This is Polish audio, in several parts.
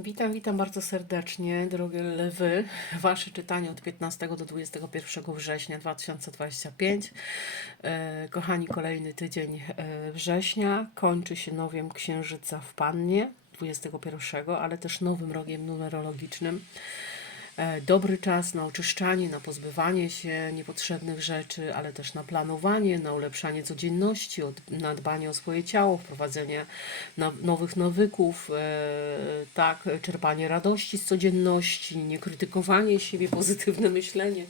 Witam, witam bardzo serdecznie, drogie lewy. Wasze czytanie od 15 do 21 września 2025. E, kochani, kolejny tydzień e, września kończy się nowiem Księżyca w Pannie 21, ale też nowym rogiem numerologicznym. E, dobry czas na oczyszczanie, na pozbywanie się niepotrzebnych rzeczy, ale też na planowanie, na ulepszanie codzienności, od- na dbanie o swoje ciało, wprowadzenie nowych nawyków, e, tak, czerpanie radości z codzienności, nie krytykowanie siebie, pozytywne myślenie.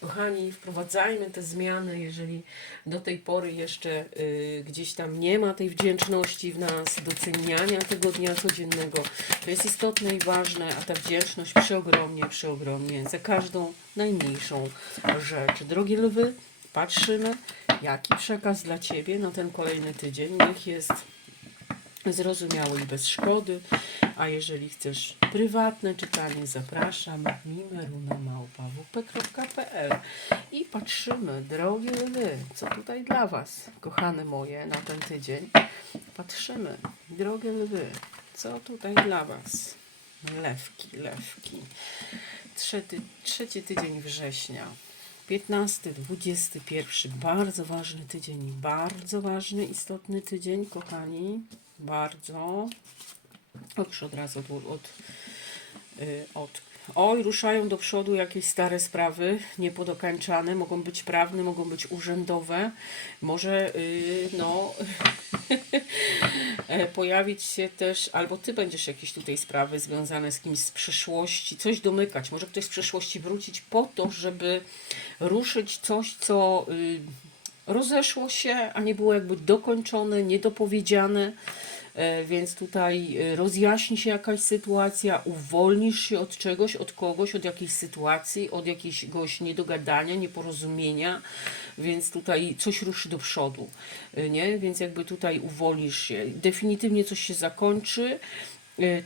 Kochani, wprowadzajmy te zmiany, jeżeli do tej pory jeszcze y, gdzieś tam nie ma tej wdzięczności w nas, doceniania tego dnia codziennego. To jest istotne i ważne, a ta wdzięczność przeogromnie, przeogromnie za każdą najmniejszą rzecz. Drogie lwy, patrzymy, jaki przekaz dla Ciebie na ten kolejny tydzień. Niech jest zrozumiały i bez szkody. A jeżeli chcesz prywatne czytanie, zapraszam mimerunamałpa.wp.pl i patrzymy, drogie lwy, co tutaj dla Was, kochane moje, na ten tydzień. Patrzymy, drogie lwy, co tutaj dla Was. Lewki, lewki. Trzeci, trzeci tydzień września. 15, 21, bardzo ważny tydzień, bardzo ważny, istotny tydzień, kochani, bardzo. Już od razu od, od, od. Oj, ruszają do przodu jakieś stare sprawy, niepodokańczane, mogą być prawne, mogą być urzędowe, może, y, no, e, pojawić się też, albo ty będziesz jakieś tutaj sprawy związane z kimś z przeszłości, coś domykać, może ktoś z przeszłości wrócić po to, żeby ruszyć coś, co y, rozeszło się, a nie było jakby dokończone, niedopowiedziane. E, Więc tutaj e, rozjaśni się jakaś sytuacja, uwolnisz się od czegoś, od kogoś, od jakiejś sytuacji, od jakiegoś niedogadania, nieporozumienia, więc tutaj coś ruszy do przodu, e, nie? Więc jakby tutaj uwolnisz się. Definitywnie coś się zakończy,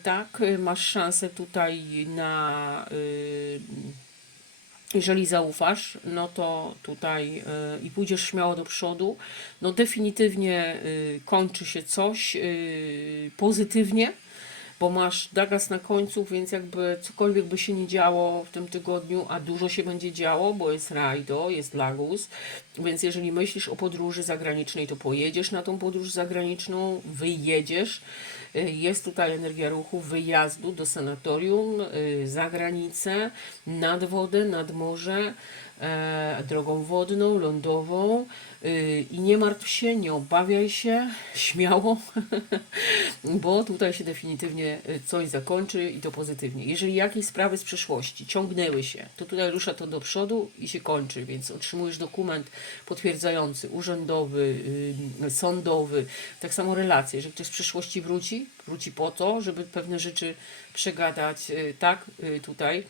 tak? Masz szansę tutaj na y, jeżeli zaufasz, no to tutaj y, i pójdziesz śmiało do przodu, no definitywnie y, kończy się coś y, pozytywnie, bo masz Dagas na końcu, więc jakby cokolwiek by się nie działo w tym tygodniu, a dużo się będzie działo, bo jest Rajdo, jest Lagus, więc jeżeli myślisz o podróży zagranicznej, to pojedziesz na tą podróż zagraniczną, wyjedziesz. Jest tutaj energia ruchu wyjazdu do sanatorium, y, za granicę, nad wodę, nad morze, drogą wodną, lądową. y, I nie martw się, nie obawiaj się, śmiało, bo tutaj się definitywnie y, coś zakończy i to pozytywnie. Jeżeli jakieś sprawy z przeszłości ciągnęły się, to tutaj rusza to do przodu i się kończy, więc otrzymujesz dokument potwierdzający, urzędowy, y, sądowy, tak samo relacje, że ktoś z przeszłości wróci, wróci po to, żeby pewne rzeczy przegadać, tak, tutaj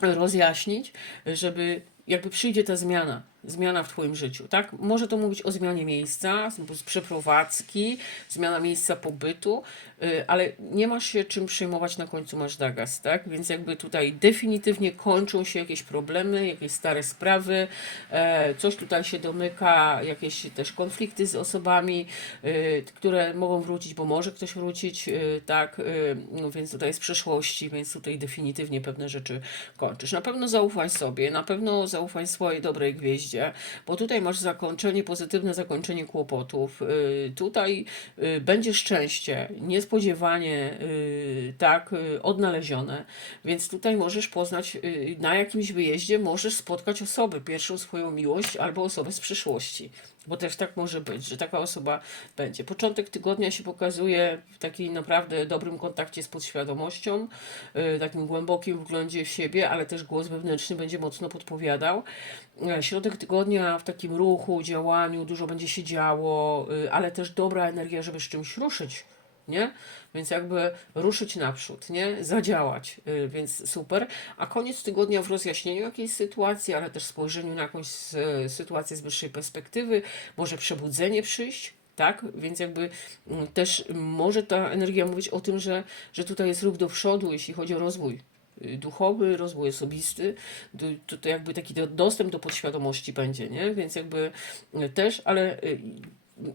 rozjaśnić, żeby jakby przyjdzie ta zmiana, zmiana w Twoim życiu, tak? Może to mówić o zmianie miejsca, z z przeprowadzki, zmiana miejsca pobytu, y, ale nie masz się czym przejmować, na końcu masz Dagas, tak? Więc jakby tutaj definitywnie kończą się jakieś problemy, jakieś stare sprawy, e, coś tutaj się domyka, jakieś też konflikty z osobami, y, które mogą wrócić, bo może ktoś wrócić, y, tak? No więc tutaj jest przeszłości, więc tutaj definitywnie pewne rzeczy kończysz. Na pewno zaufaj sobie, na pewno zaufaj swojej dobrej gwieździe, bo tutaj masz zakończenie, pozytywne zakończenie kłopotów. Y, Tutaj y, będzie szczęście, niespodziewanie, y, tak, odnalezione, więc tutaj możesz poznać, na jakimś wyjeździe możesz spotkać osobę, pierwszą swoją miłość albo osobę z przyszłości. Bo też tak może być, że taka osoba będzie. Początek tygodnia się pokazuje w takim naprawdę dobrym kontakcie z podświadomością, y, takim głębokim wglądzie w siebie, ale też głos wewnętrzny będzie mocno podpowiadał. E, Środek tygodnia w takim ruchu, działaniu, dużo będzie się działo, y, ale też dobra energia, żeby z czymś ruszyć, nie? Więc jakby ruszyć naprzód, nie? Zadziałać, y, więc super. A koniec tygodnia w rozjaśnieniu jakiejś sytuacji, ale też spojrzeniu na jakąś y, sytuację z wyższej perspektywy, może przebudzenie przyjść, tak? Więc jakby mm, też może ta energia mówić o tym, że, że tutaj jest ruch do przodu, jeśli chodzi o rozwój y, duchowy, rozwój osobisty, to, to, jakby taki do- dostęp do podświadomości będzie, nie? Więc jakby też, ale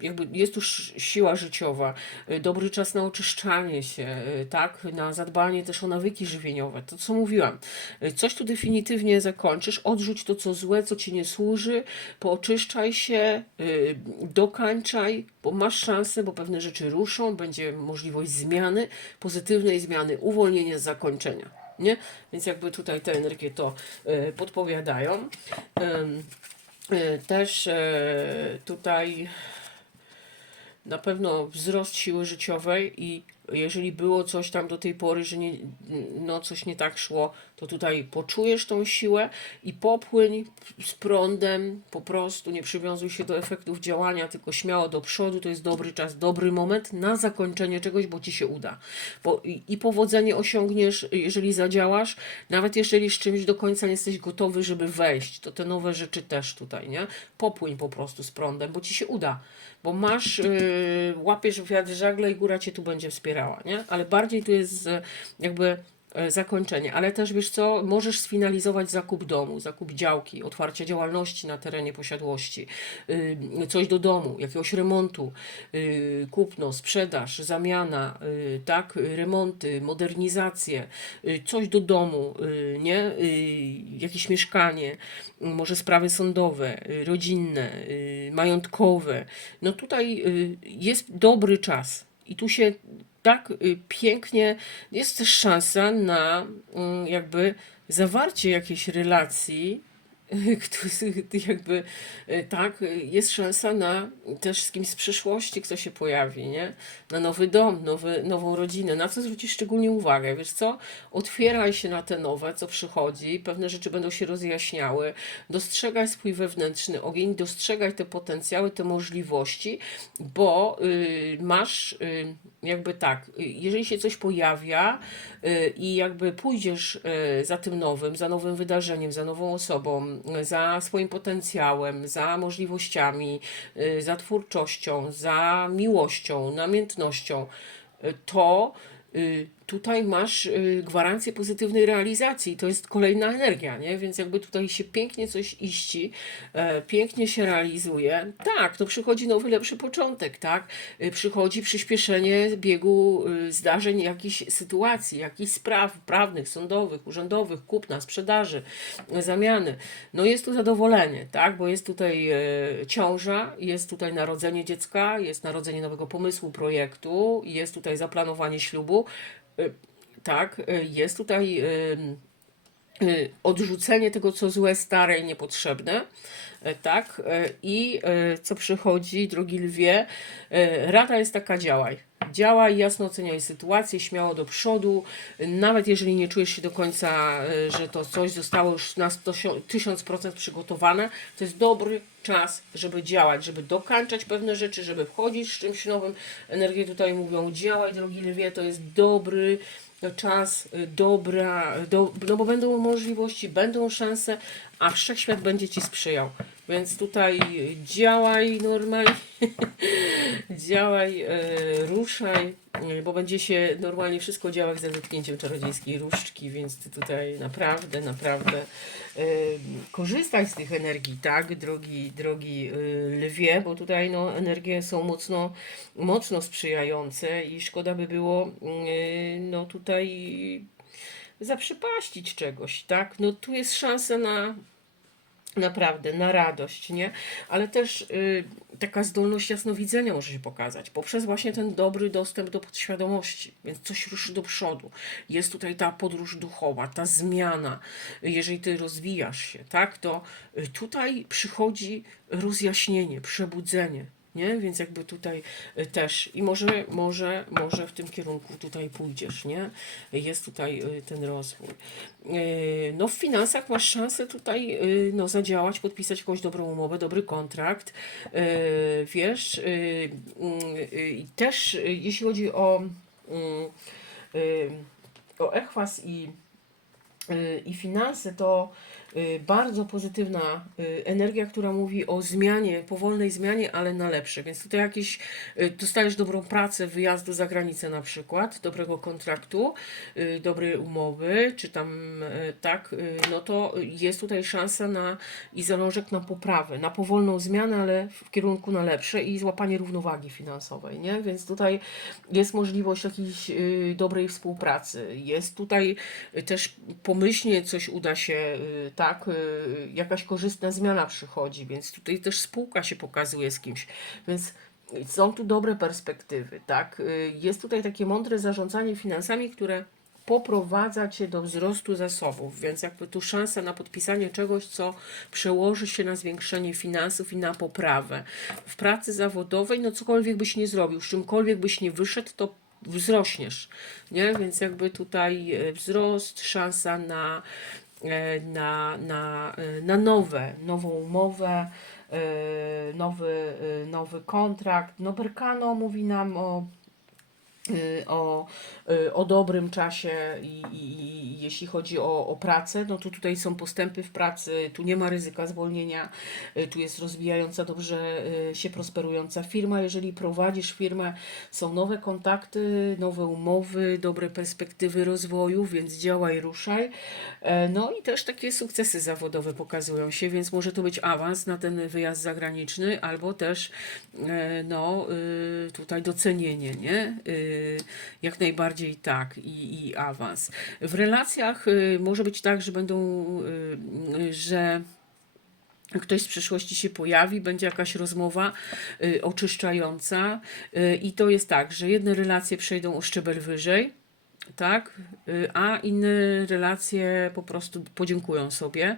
jakby jest sz- siła życiowa, y, dobry czas na oczyszczanie się, y, tak, na zadbanie też o nawyki żywieniowe, to co mówiłam. Y, Coś tu definitywnie zakończysz, odrzuć to co złe, co ci nie służy, pooczyszczaj się, dokańczaj, bo masz szansę, bo pewne rzeczy ruszą, będzie możliwość zmiany, pozytywnej zmiany, uwolnienia z zakończenia. Nie? Więc jakby tutaj te energie to podpowiadają. Też y, tutaj na pewno wzrost siły życiowej i jeżeli było coś tam do tej pory, że nie, no coś nie tak szło, to tutaj poczujesz tą siłę i popłyń z prądem, po prostu nie przywiązuj się do efektów działania, tylko śmiało do przodu, to jest dobry czas, dobry moment na zakończenie czegoś, bo ci się uda. Bo i, powodzenie osiągniesz, jeżeli zadziałasz, nawet jeżeli z czymś do końca nie jesteś gotowy, żeby wejść, to te nowe rzeczy też tutaj, nie? Popłyń po prostu z prądem, bo ci się uda bo masz, yy, łapiesz wiatr żagle i góra cię tu będzie nie? Ale bardziej tu jest e, jakby e, zakończenie, ale też wiesz co, możesz sfinalizować zakup domu, zakup działki, otwarcie działalności na terenie posiadłości, yy, coś do domu, jakiegoś remontu, yy, kupno, sprzedaż, zamiana, yy, tak, remonty, modernizacje, coś do domu, nie, jakieś mieszkanie, może sprawy sądowe, rodzinne, majątkowe. No tutaj jest dobry czas i tu się tak y, pięknie, jest też szansa na mm, jakby zawarcie jakiejś relacji, który jakby y, tak, jest szansa na też z kimś z przyszłości, kto się pojawi, nie? Na nowy dom, nowy, nową rodzinę. Na co zwrócić szczególnie uwagę? Wiesz co? Otwieraj się na te nowe, co przychodzi, pewne rzeczy będą się rozjaśniały. Dostrzegaj swój wewnętrzny ogień, dostrzegaj te potencjały, te możliwości, bo y, masz y, jakby tak, y, jeżeli się coś pojawia i jakby pójdziesz za tym nowym, za nowym wydarzeniem, za nową osobą, za swoim potencjałem, za możliwościami, y, za twórczością, za miłością, namiętnością, y, to y, tutaj masz y, gwarancję pozytywnej realizacji. To jest kolejna energia, nie? Więc jakby tutaj się pięknie coś iści, e, pięknie się realizuje. Tak, to przychodzi nowy, lepszy początek, tak? Y, Przychodzi przyspieszenie biegu y, zdarzeń, jakichś sytuacji, jakichś spraw prawnych, sądowych, urzędowych, kupna, sprzedaży, zamiany. No jest tu zadowolenie, tak? Bo jest tutaj e, ciąża, jest tutaj narodzenie dziecka, jest narodzenie nowego pomysłu, projektu, jest tutaj zaplanowanie ślubu. Y, Tak, y, jest tutaj y, odrzucenie tego, co złe, stare i niepotrzebne. Tak, i co przychodzi, drogi lwie, rada jest taka: działaj. Działaj, jasno oceniaj sytuację, śmiało do przodu. Nawet jeżeli nie czujesz się do końca, y, że to coś zostało już na 100 1000% przygotowane, to jest dobry czas, żeby działać, żeby dokańczać pewne rzeczy, żeby wchodzić z czymś nowym. Energie tutaj mówią: działaj, drogi lwie, to jest dobry czas, y, dobra, do, no bo będą możliwości, będą szanse, a wszechświat będzie ci sprzyjał. Więc tutaj działaj normalnie, działaj, e, ruszaj, e, bo będzie się normalnie wszystko działać za dotknięciem czarodziejskiej różdżki, więc ty tutaj naprawdę, naprawdę e, korzystaj z tych energii, tak, drogi, drogi e, lwie, bo tutaj no, energie są mocno, mocno sprzyjające i szkoda by było e, no tutaj zaprzepaścić czegoś, tak? No tu jest szansa na naprawdę, na radość, nie? Ale też y, taka zdolność jasnowidzenia może się pokazać poprzez właśnie ten dobry dostęp do podświadomości, więc coś ruszy do przodu. Jest tutaj ta podróż duchowa, ta zmiana. Jeżeli ty rozwijasz się, tak, to y, tutaj przychodzi rozjaśnienie, przebudzenie. Nie? Więc jakby tutaj y, też i może, może, może w tym kierunku tutaj pójdziesz, nie? Jest tutaj y, ten rozwój. Y, No w finansach masz szansę tutaj no, zadziałać, podpisać jakąś dobrą umowę, dobry kontrakt. Wiesz, i też jeśli chodzi o, y, o Echwas i i finanse to y, bardzo pozytywna y, energia, która mówi o zmianie, powolnej zmianie, ale na lepsze. Więc tutaj jakieś y, dostajesz dobrą pracę, wyjazd do zagranicy na przykład, dobrego kontraktu, y, dobrej umowy, czy tam y, tak, y, no to jest tutaj szansa na i zalążek na poprawę, na powolną zmianę, ale w kierunku na lepsze i złapanie równowagi finansowej, nie? Więc tutaj jest możliwość jakiejś y, dobrej współpracy. Jest tutaj y, też pomyślnie coś uda się, y, tak, y, jakaś korzystna zmiana przychodzi, więc tutaj też spółka się pokazuje z kimś, więc są tu dobre perspektywy, tak. Y, Jest tutaj takie mądre zarządzanie finansami, które poprowadza cię do wzrostu zasobów, więc jakby tu szansa na podpisanie czegoś, co przełoży się na zwiększenie finansów i na poprawę. W pracy zawodowej, no cokolwiek byś nie zrobił, z czymkolwiek byś nie wyszedł, to wzrośniesz, nie? Więc jakby tutaj e, wzrost, szansa na, e, na, na, e, na nowe, nową umowę, nowy, nowy kontrakt. No Berkano mówi nam o o, y, o dobrym czasie i, i, i jeśli chodzi o, o pracę, no to tutaj są postępy w pracy, tu nie ma ryzyka zwolnienia, y, tu jest rozwijająca, dobrze y, się prosperująca firma. Jeżeli prowadzisz firmę, są nowe kontakty, nowe umowy, dobre perspektywy rozwoju, więc działaj, ruszaj. E, No i też takie sukcesy zawodowe pokazują się, więc może to być awans na ten wyjazd zagraniczny, albo też e, no, y, tutaj docenienie, nie? Y, Jak najbardziej tak i, i awans. W relacjach y, może być tak, że będą, y, że ktoś z przyszłości się pojawi, będzie jakaś rozmowa oczyszczająca i to jest tak, że jedne relacje przejdą o szczebel wyżej, tak, y, a inne relacje po prostu podziękują sobie,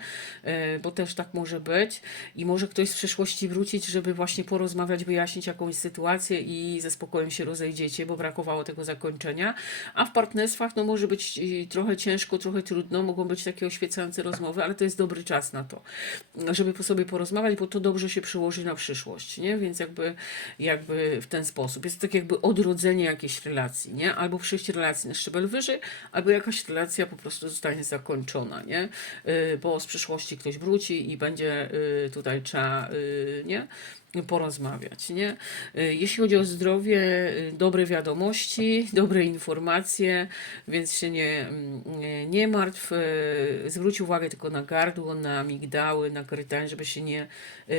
y, bo też tak może być i może ktoś z przeszłości wrócić, żeby właśnie porozmawiać, wyjaśnić jakąś sytuację i ze spokojem się rozejdziecie, bo brakowało tego zakończenia, a w partnerstwach no może być y, trochę ciężko, trochę trudno, mogą być takie oświecające rozmowy, ale to jest dobry czas na to, żeby po sobie porozmawiać, bo to dobrze się przełoży na przyszłość, nie? Więc jakby, jakby w ten sposób. Jest tak jakby odrodzenie jakiejś relacji, nie? Albo przejście relacji na wyżej, albo jakaś relacja po prostu zostanie zakończona, nie? Y, Bo z przyszłości ktoś wróci i będzie y, tutaj trzeba, y, nie? Porozmawiać, nie? Y, Jeśli chodzi o zdrowie, y, dobre wiadomości, dobre informacje, więc się nie, mm, nie, martw. y, Zwróć uwagę tylko na gardło, na migdały, na krytań, żeby się nie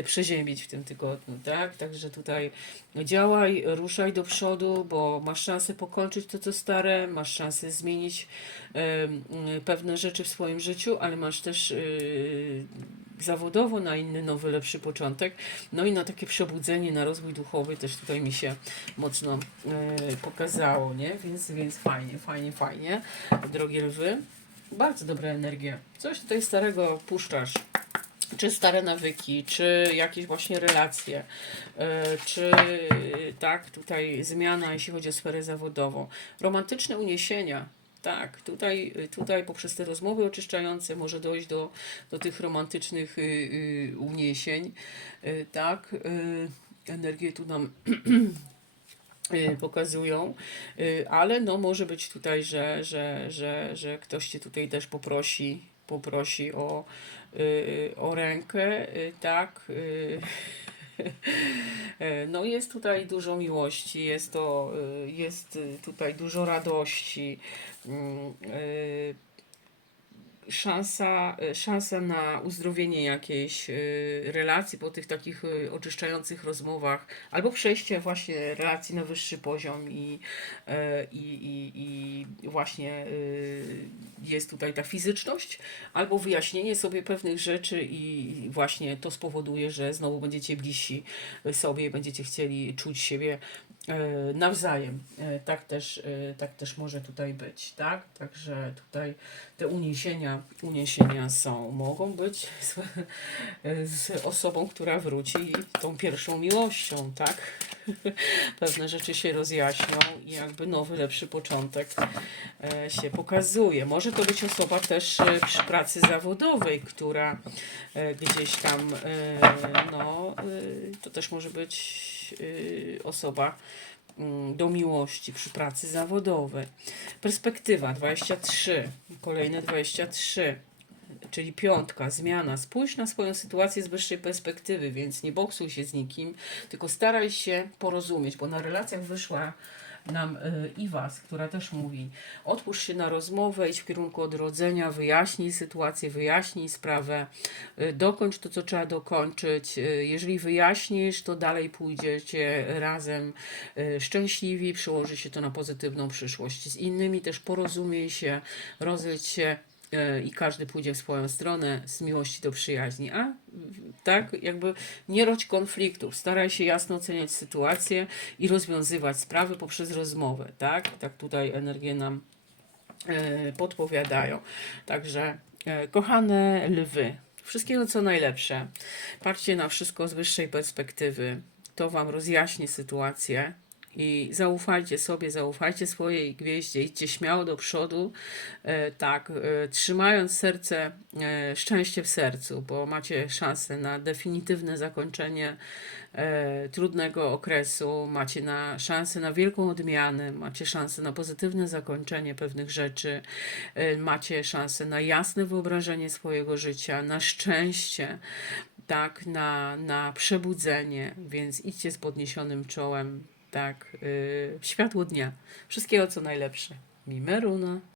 przeziębić w tym tygodniu, tak? Także tutaj działaj, ruszaj do przodu, bo masz szansę pokończyć to, co stare, masz szansę zmienić pewne rzeczy w swoim życiu, ale masz też zawodowo na inny, nowy, lepszy początek. No i na takie przebudzenie, na rozwój duchowy też tutaj mi się mocno e, pokazało, nie? Więc, więc fajnie, fajnie, fajnie. Drogie lwy, bardzo dobra energia. Coś tutaj starego puszczasz. Czy stare nawyki, czy jakieś właśnie relacje, e, czy tak, tutaj zmiana, jeśli chodzi o sferę zawodową. Romantyczne uniesienia, tak, tutaj, tutaj poprzez te rozmowy oczyszczające może dojść do, do tych romantycznych y, y, uniesień, y, tak. Energie tu nam pokazują, ale no może być tutaj, że, że, że, że ktoś cię tutaj też poprosi, poprosi o, o rękę, tak. E, No jest tutaj dużo miłości, jest to, y, jest y, tutaj dużo radości, mm, szansa, y, szansa na uzdrowienie jakiejś y, relacji po tych takich y, oczyszczających rozmowach, albo przejście właśnie relacji na wyższy poziom i, e, i, i, i właśnie jest tutaj ta fizyczność, albo wyjaśnienie sobie pewnych rzeczy i właśnie to spowoduje, że znowu będziecie bliżsi sobie, będziecie chcieli czuć siebie e, nawzajem. E, Tak też, e, tak też może tutaj być, tak? Także tutaj te uniesienia, uniesienia są, mogą być z, z osobą, która wróci tą pierwszą miłością, tak? Pewne rzeczy się rozjaśnią i jakby nowy, lepszy początek e, się pokazuje. Może to być osoba też e, przy pracy zawodowej, która e, gdzieś tam, e, no, e, to też może być e, osoba mm, do miłości przy pracy zawodowej. Perspektywa 23, kolejne 23 czyli piątka, zmiana. Spójrz na swoją sytuację z wyższej perspektywy, więc nie boksuj się z nikim, tylko staraj się porozumieć, bo na relacjach wyszła nam y, Iwas, która też mówi, otwórz się na rozmowę, idź w kierunku odrodzenia, wyjaśnij sytuację, wyjaśnij sprawę, y, dokończ to, co trzeba dokończyć. Y, jeżeli wyjaśnisz, to dalej pójdziecie razem szczęśliwi, przyłoży się to na pozytywną przyszłość. Z innymi też porozumiej się, rozwiedź się, e, i każdy pójdzie w swoją stronę z miłości do przyjaźni. A tak, jakby nie rodź konfliktów, staraj się jasno oceniać sytuację i rozwiązywać sprawy poprzez rozmowę, tak? Tak tutaj energie nam e, podpowiadają. Także e, kochane lwy, wszystkiego co najlepsze. Patrzcie na wszystko z wyższej perspektywy. To wam rozjaśni sytuację. I zaufajcie sobie, zaufajcie swojej gwieździe, idźcie śmiało do przodu, e, tak, e, trzymając serce, e, szczęście w sercu, bo macie szansę na definitywne zakończenie trudnego okresu, macie na szansę na wielką odmianę, macie szansę na pozytywne zakończenie pewnych rzeczy, macie szansę na jasne wyobrażenie swojego życia, na szczęście, tak, na, na przebudzenie, więc idźcie z podniesionym czołem, tak, y, w światło dnia. Wszystkiego co najlepsze. Mimeruna.